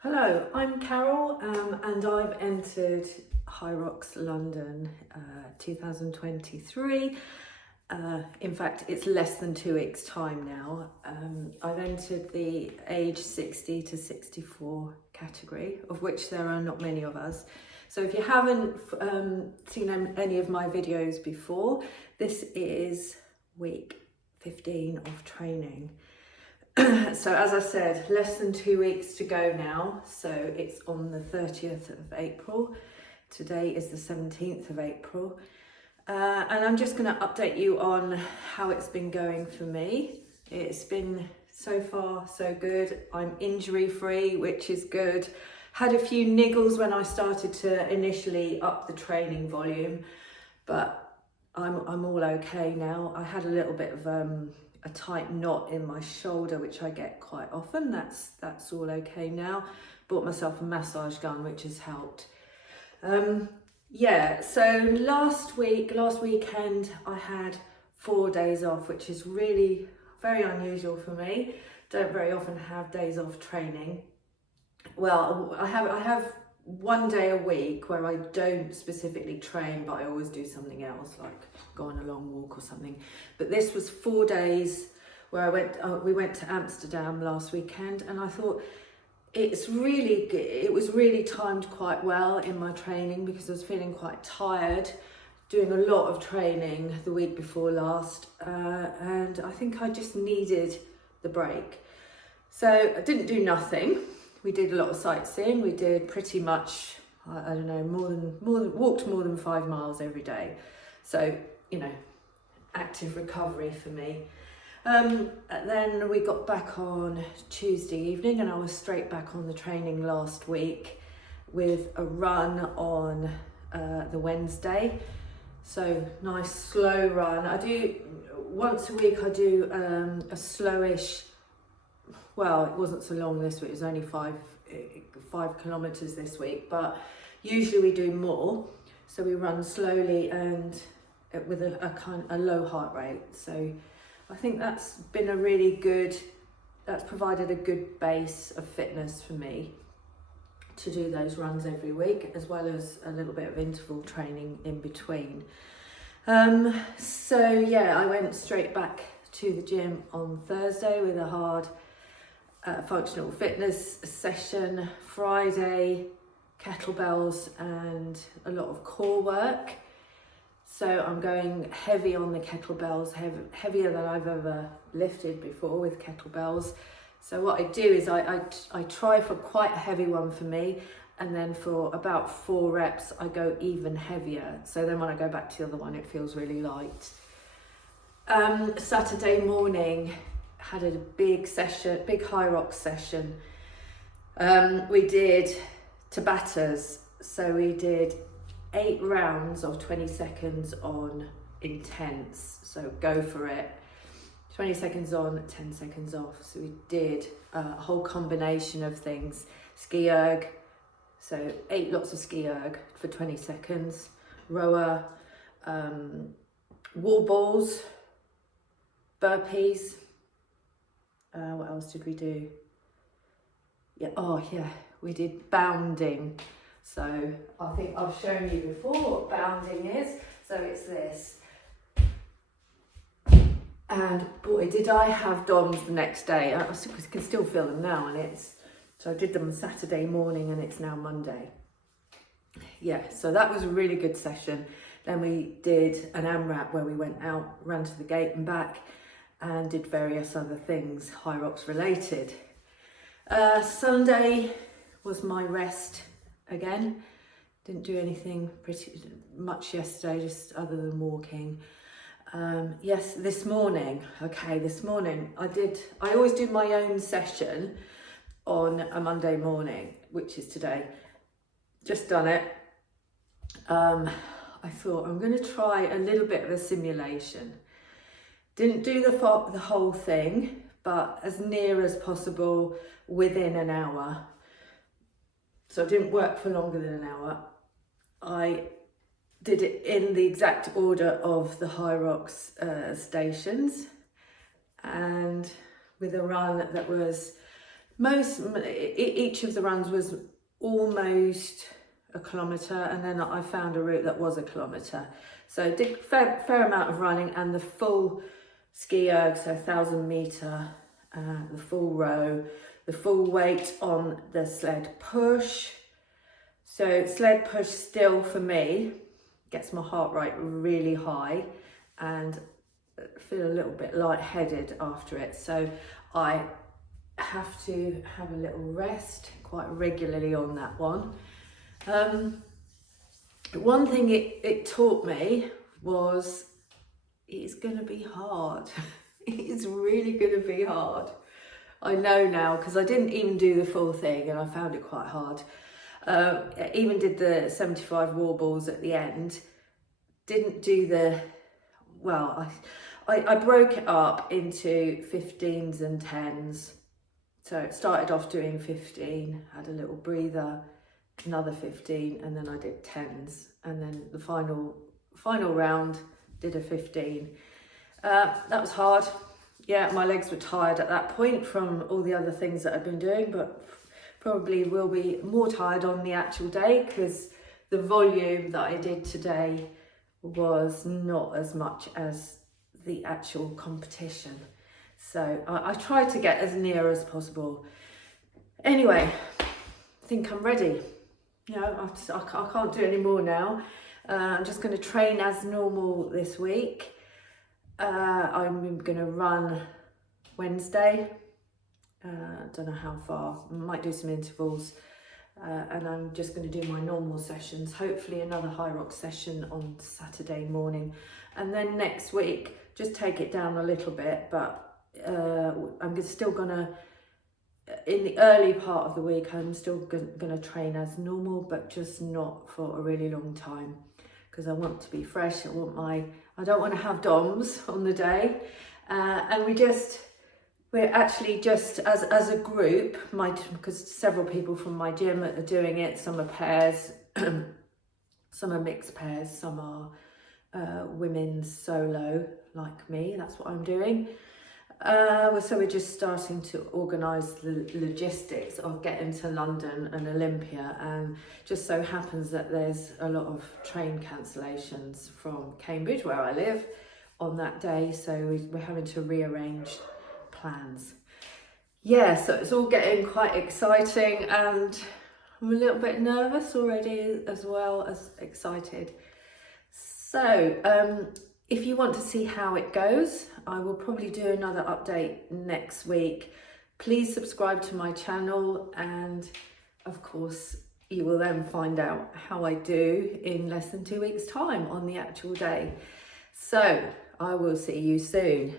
Hello, I'm Carol and I've entered Hyrox London 2023. In fact, it's less than 2 weeks time now. I've entered the age 60 to 64 category, of which there are not many of us. So if you haven't seen any of my videos before, this is week 15 of training. So as I said, less than 2 weeks to go now. So it's on the 30th of April. Today is the 17th of April. And I'm just going to update you on how it's been going for me. It's been so far so good. I'm injury free, which is good. Had a few niggles when I started to initially up the training volume, but I'm all okay now. I had a little bit of a tight knot in my shoulder, which I get quite often. That's all okay now. Bought myself a massage gun, which has helped. Yeah, so last weekend I had 4 days off, which is really very unusual for me. Don't very often have days off training. Well, I have 1 day a week where I don't specifically train, but I always do something else, like go on a long walk or something. But this was 4 days where we went to Amsterdam last weekend, and I thought it was really timed quite well in my training because I was feeling quite tired, doing a lot of training the week before last, and I think I just needed the break. So I didn't do nothing. We did a lot of sightseeing. We did pretty much, I don't know, walked more than 5 miles every day. So, you know, active recovery for me. Then we got back on Tuesday evening and I was straight back on the training last week with a run on the Wednesday. So nice slow run. I do once a week. I do a slowish. Well, it wasn't so long this week. It was only 5 kilometers this week, but usually we do more. So we run slowly and with a low heart rate. So I think that's been that's provided a good base of fitness for me to do those runs every week, as well as a little bit of interval training in between. So yeah, I went straight back to the gym on Thursday with a hard functional fitness session. Friday, kettlebells and a lot of core work. So I'm going heavy on the kettlebells, heavier than I've ever lifted before with kettlebells. So what I do is I try for quite a heavy one for me, and then for about 4 reps I go even heavier. So then when I go back to the other one, it feels really light. Saturday morning, had a big Hyrox session. We did Tabatas, so we did 8 rounds of 20 seconds on intense, so go for it. 20 seconds on, 10 seconds off. So we did a whole combination of things. Ski erg, so 8 lots of ski erg for 20 seconds. Rower, wall balls, burpees. What else did we do? Yeah, we did bounding. So I think I've shown you before what bounding is. So it's this. And boy, did I have DOMs the next day. I can still feel them now, so I did them Saturday morning and it's now Monday. Yeah, so that was a really good session. Then we did an AMRAP where we went out, ran to the gate and back, and did various other things Hyrox related. Sunday was my rest again. Didn't do anything pretty much yesterday, just other than walking. Yes, this morning I always do my own session on a Monday morning, which is today. Just done it. I thought I'm going to try a little bit of a simulation. Didn't do the whole thing, but as near as possible within an hour. So I didn't work for longer than an hour. I did it in the exact order of the Hyrox stations, and with a run that was each of the runs was almost a kilometre, and then I found a route that was a kilometre. So did fair amount of running, and the full ski erg, so 1,000 metre, the full row, the full weight on the sled push. So sled push still for me gets my heart rate really high and feel a little bit lightheaded after it. So I have to have a little rest quite regularly on that one. One thing it taught me was it's going to be hard. It's really going to be hard. I know now, because I didn't even do the full thing and I found it quite hard. Even did the 75 wall balls at the end. Didn't do the, well, I broke it up into 15s and 10s. So it started off doing 15, had a little breather, another 15, and then I did 10s. And then the final round did a 15. That was hard. Yeah, my legs were tired at that point from all the other things that I've been doing, but probably will be more tired on the actual day because the volume that I did today was not as much as the actual competition. So I tried to get as near as possible. Anyway, I think I'm ready. You know, I can't do any more now. I'm just going to train as normal this week. I'm going to run Wednesday. Don't know how far. I might do some intervals. And I'm just going to do my normal sessions. Hopefully another Hyrox session on Saturday morning. And then next week, just take it down a little bit. But I'm still going to, in the early part of the week, I'm still going to train as normal, but just not for a really long time. Because I want to be fresh. I don't want to have DOMs on the day. And we're actually just as a group, because several people from my gym are doing it. Some are pairs, some are mixed pairs, some are women's solo like me. That's what I'm doing. So we're just starting to organise the logistics of getting to London and Olympia, and just so happens that there's a lot of train cancellations from Cambridge, where I live, on that day, so we're having to rearrange plans. Yeah, so it's all getting quite exciting, and I'm a little bit nervous already as well as excited. So if you want to see how it goes, I will probably do another update next week. Please subscribe to my channel, and of course you will then find out how I do in less than 2 weeks' time on the actual day. So I will see you soon.